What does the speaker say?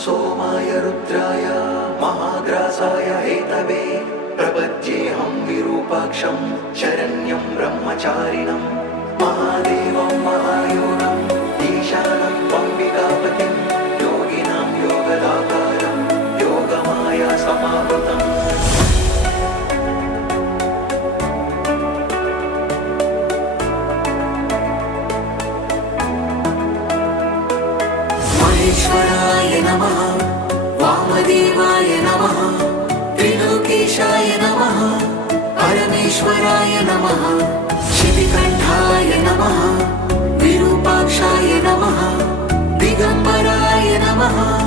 सोमाय रुद्राय महाग्रासाय हेतवे प्रपद्येऽहं विरूपाक्षं शरण्यं ब्रह्मचारिणं महादेवं महायोगम् ईशानं त्वम्बिकापतिं योगिनां योगदातारं योगमाया समावृतम् महेश्वराय नमः, वामदेवाय नमः, त्रिलोकेशाय नमः, परमेश्वराय नमः, शितिकण्ठाय नमः, विरूपाक्षाय नमः, दिगम्बराय नमः।